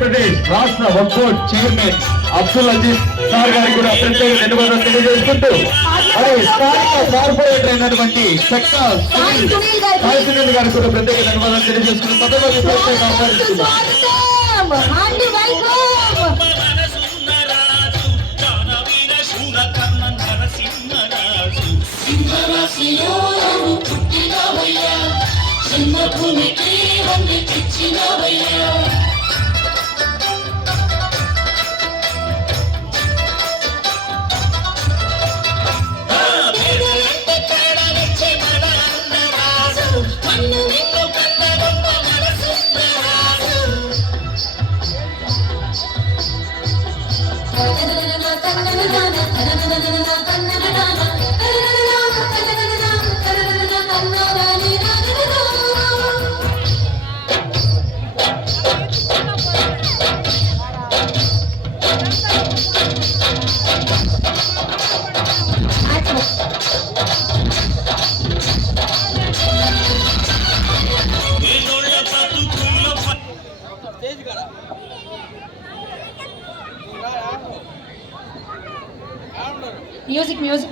ఆంధ్రప్రదేశ్ రాష్ట్ర Waqf board chairman Abdul Aziz sir గారికి కూడా ప్రత్యేక ధన్యవాదాలు తెలియజేసుకుంటూ అలాగే స్థానిక కార్పొరేటర్ అయినటువంటి చెక్క సాయి సునీల్ గారికి కూడా ప్రత్యేక ధన్యవాదాలు తెలియజేసుకుంటూ పదవి ప్రత్యేక ఆహ్వానిస్తున్నాం. జన్మభూమికి వంది తెచ్చినవయ్యా Music.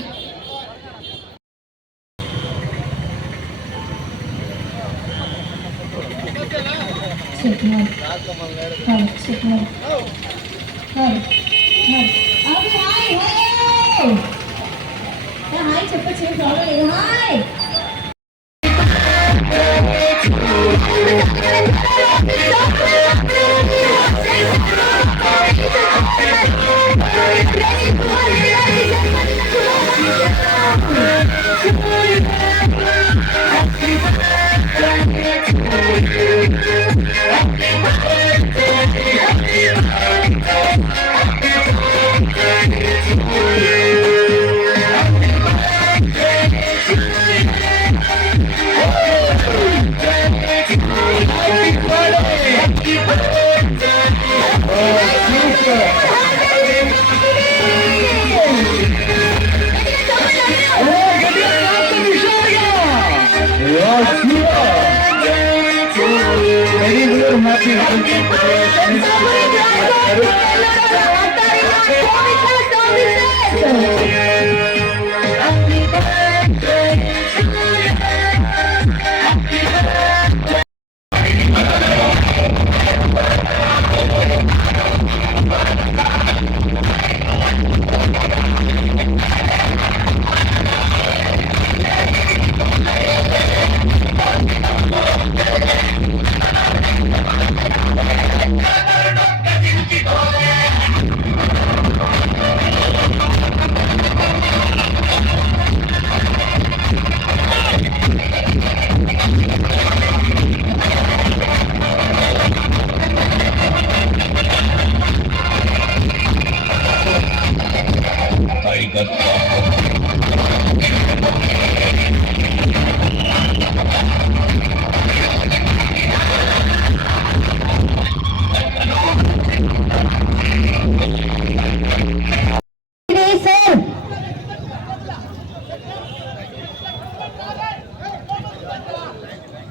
Hi, చెప్పచ్చు ప్రాబ్లం హాయ్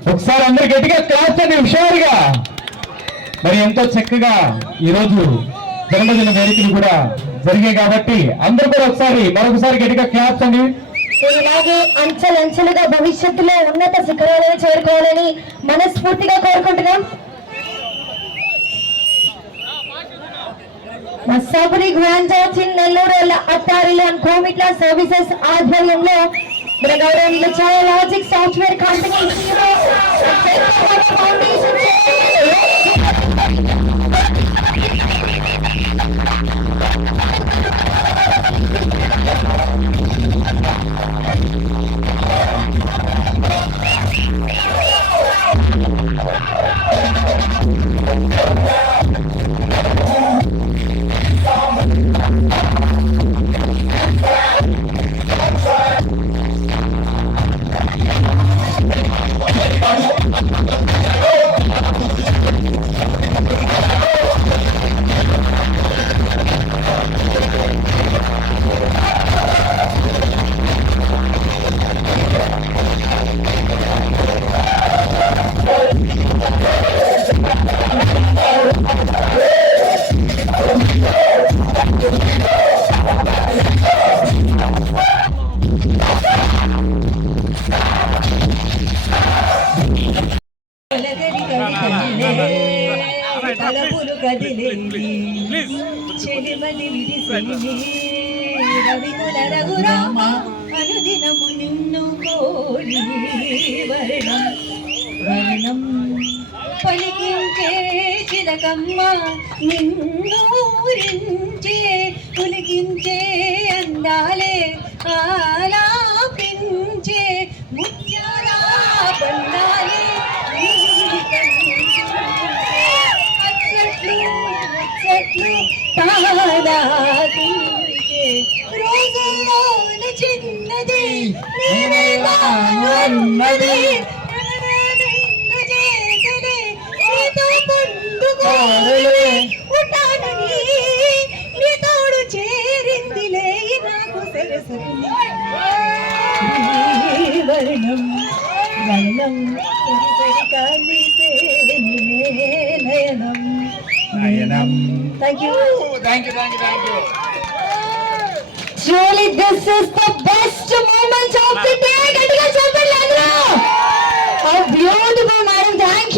ఒకసారి అందరు గట్టిగా క్లాస్ అని హుషారుగా మరి ఎంతో చక్కగా ఈరోజు జన్మదిన వేడుకలు కూడా జరిగాయి కాబట్టి అందరూ కూడా మరొకసారి గట్టిగా క్లాస్ అని ఇలాగే అంచెలంచెలుగా భవిష్యత్తులో ఉన్నత శిఖరాలను చేరుకోవాలని మనస్ఫూర్తిగా కోరుకుంటున్నాం. Massapuri grand church in Nellore అత్తారిలో అండ్ కోమిట్ల సర్వీసెస్ ఆధ్వర్యంలో మన గౌరవంలో చాలా లాజిక్ సాఫ్ట్వేర్ కంపెనీ ఫౌండేషన్ మది విడిసి రవికుల రఘురామ అనుదినము నిన్ను కోరి వర్ణం వర్ణం పలికించే చిలకమ్మ నిన్నూరించే పులికించే అందాలే ఆలాపించే ముత్యాల బండాలే అచ్చట్లు తారాపించే రోజుల్లోన చిన్నది నేనేలా ఉన్నది ఉంటానని నీ తోడు చేరిందిలే నాకు సరసరి వర్ణం వర్ణం కలిసే నయనం నయనం thank you Truly, this is the best moment of the day. గట్టిగా చెప్పండి అందరూ. How beautiful, madam. Thank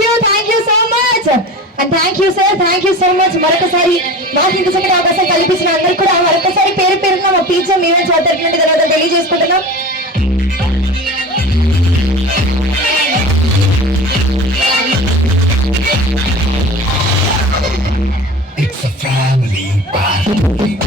you so much. And thank you, sir. Thank you so much. మరొకసారి మాకు ఇంత చక్కటి అవకాశం కల్పించిన అందరికీ కూడా మరొకసారి పేరు పేరున మా టీచర్ మీరే చదువుతున్నట్టు తర్వాత తెలియజేసుకుంటున్నాం. It's a family party.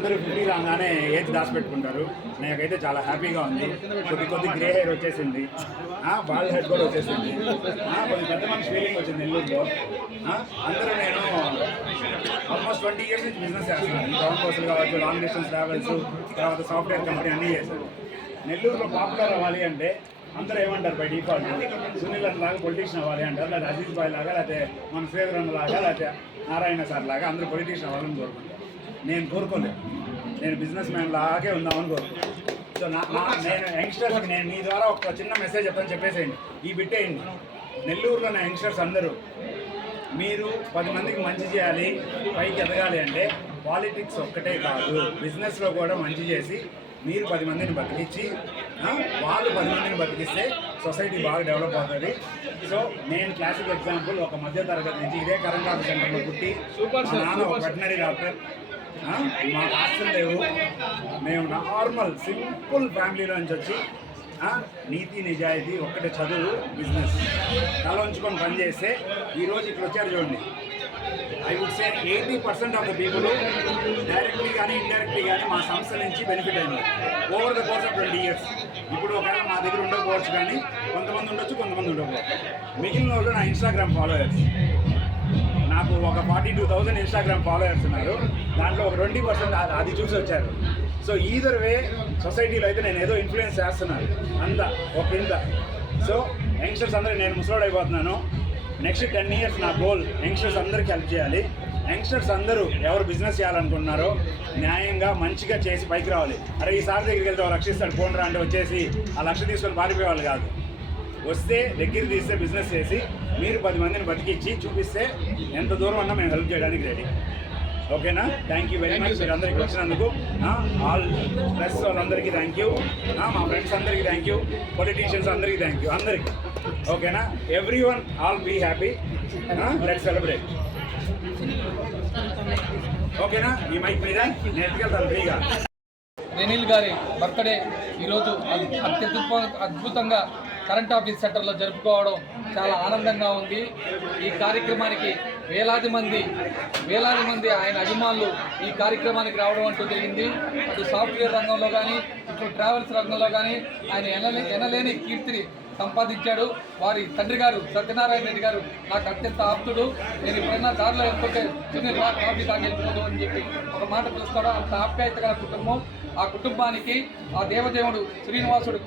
అందరూ 50 రాగానే ఏజ్ దాచిపెట్టుకుంటారు. నాకైతే చాలా హ్యాపీగా ఉంది. కొద్ది గ్రే హెయిర్ వచ్చేసింది, బాల్ హెడ్ కూడా వచ్చేసింది, కొద్ది పెద్ద మనిషి ఫీలింగ్ వచ్చింది నెల్లూరులో. అందరూ నేను ఆల్మోస్ట్ 20 years నుంచి బిజినెస్ చేస్తున్నాను. టౌన్ బస్సులు కావచ్చు, లాంగ్ డిస్టెన్స్ ట్రావెల్స్, తర్వాత సాఫ్ట్వేర్ కంపెనీ అన్నీ చేశాను. నెల్లూరులో పాపులర్ అవ్వాలి అంటే అందరూ ఏమంటారు బై డిఫాల్ట్, సునీల్ లాగా పొలిటీషియన్ అవ్వాలి అంటారు, లేదా అజీజ్ బాయ్ లాగా, లేకపోతే మన శ్రీధరన్ లాగా, లేకపోతే నారాయణ సార్ లాగా అందరూ పొలిటీషియన్ అవ్వాలని కోరుకుంటారు. నేను కోరుకోలేదు, నేను బిజినెస్ మ్యాన్ లాగే ఉందామని కోరుకుంటాను. సో నేను యంగ్స్టర్స్కి నేను మీ ద్వారా ఒక చిన్న మెసేజ్ చెప్తాను, చెప్పేసేయండి, ఈ బిట్టేయండి. నెల్లూరులో నా యంగ్స్టర్స్ అందరూ మీరు 10 మందికి మంచి చేయాలి, పైకి ఎదగాలి అంటే పాలిటిక్స్ ఒక్కటే కాదు, బిజినెస్లో కూడా మంచి చేసి మీరు 10 మందిని బతికించి వాళ్ళు 10 మందిని బతికిస్తే సొసైటీ బాగా డెవలప్ అవుతుంది. సో నేను క్లాసిక్ ఎగ్జాంపుల్, ఒక మధ్య తరగతి నుంచి ఇదే కరెంట్ సెంటర్లో పుట్టి, మా నాన్న ఒక వెటనరీ డాక్టర్, మాకు ఆస్తులు లేవు, మేము నార్మల్ సింపుల్ ఫ్యామిలీలో నుంచి వచ్చి నీతి నిజాయితీ ఒక్కటే, చదువు, బిజినెస్ తల ఉంచుకొని పనిచేస్తే ఈరోజు ఇక్కడ వచ్చారు చూడండి. I would say 80% of the people directly కానీ ఇండైరెక్ట్లీ కానీ మా సంస్థ నుంచి బెనిఫిట్ అయింది over the course of 20 years. ఇప్పుడు ఒకవేళ మా దగ్గర ఉండకపోవచ్చు, కానీ కొంతమంది ఉండొచ్చు, కొంతమంది ఉండకపోవచ్చు. మిగిలిన వాళ్ళు నా ఇన్స్టాగ్రామ్ ఫాలోయర్స్. నాకు ఒక 42,000 ఇన్స్టాగ్రామ్ ఫాలోయర్స్ ఉన్నారు. దాంట్లో ఒక 20% అది చూసి వచ్చారు. సో ఈదర్ వే సొసైటీలో అయితే నేను ఏదో ఇన్ఫ్లుయెన్స్ చేస్తున్నాను అంత ఒక ఇంత. సో యంగ్స్టర్స్ అందరూ, నేను ముసలోడు అయిపోతున్నాను, నెక్స్ట్ 10 years నా గోల్ యంగ్స్టర్స్ అందరికీ హెల్ప్ చేయాలి. యంగ్స్టర్స్ అందరూ ఎవరు బిజినెస్ చేయాలనుకుంటున్నారో న్యాయంగా మంచిగా చేసి పైకి రావాలి. అరే ఈ సార్ దగ్గరికి వెళ్తే 1 లక్ష ఇస్తాడు పోండ్రా అంటే వచ్చేసి ఆ లక్ష తీసుకొని పారిపోయేవాళ్ళు కాదు. వస్తే దగ్గర తీస్తే బిజినెస్ చేసి మీరు 10 మందిని బతికిచ్చి చూపిస్తే ఎంత దూరం అన్నా మేము హెల్ప్ చేయడానికి రెడీ. ఓకేనా? థ్యాంక్ యూ వెరీ మచ్ మీరు అందరికి వచ్చినందుకు. ఆల్ ప్రెస్ వాళ్ళందరికీ థ్యాంక్ యూ, మా ఫ్రెండ్స్ అందరికీ థ్యాంక్ యూ, పొలిటీషియన్స్ అందరికీ థ్యాంక్ యూ, అందరికీ. ఓకేనా? Everyone all be happy, let's celebrate. ఓకేనా? ఈ మైక్ మీద నేను ఎత్తుకెళ్తాను ఫ్రీగా. రెనిల్ గారి బర్త్డే ఈరోజు అద్భుతంగా కరెంట్ ఆఫీస్ సెంటర్లో జరుపుకోవడం చాలా ఆనందంగా ఉంది. ఈ కార్యక్రమానికి వేలాది మంది ఆయన అభిమానులు ఈ కార్యక్రమానికి రావడం అంటూ జరిగింది. అటు సాఫ్ట్వేర్ రంగంలో కానీ, ఇప్పుడు ట్రావెల్స్ రంగంలో కానీ ఆయన ఎనలేని కీర్తిని సంపాదించాడు. వారి తండ్రి గారు సత్యనారాయణ రెడ్డి గారు నాకు అత్యంత ఆప్తుడు. నేను ఎప్పుడైనా దారిలో వెళ్తుంటే సునీల్ కాఫీ తాగి వెళ్ళిపోదు అని చెప్పి ఒక మాట పిలుస్తాడు. అంత ఆప్యాయత గల కుటుంబం. ఆ కుటుంబానికి ఆ దేవదేవుడు శ్రీనివాసుడు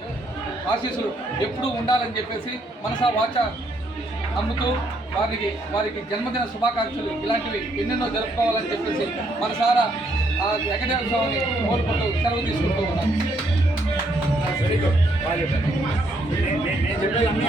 ఆశీస్సులు ఎప్పుడూ ఉండాలని చెప్పేసి మనసా వాచ నమ్ముతూ వారికి జన్మదిన శుభాకాంక్షలు ఇలాంటివి ఎన్నెన్నో జరుపుకోవాలని చెప్పేసి మనసారా ఆ వెంకటేశ్వర స్వామిని కోరుకుంటూ సెలవు తీసుకుంటూ ఉన్నాను. వెరీ గుడ్, బాగా చెప్పాను. నేను చెప్పేది అన్నీ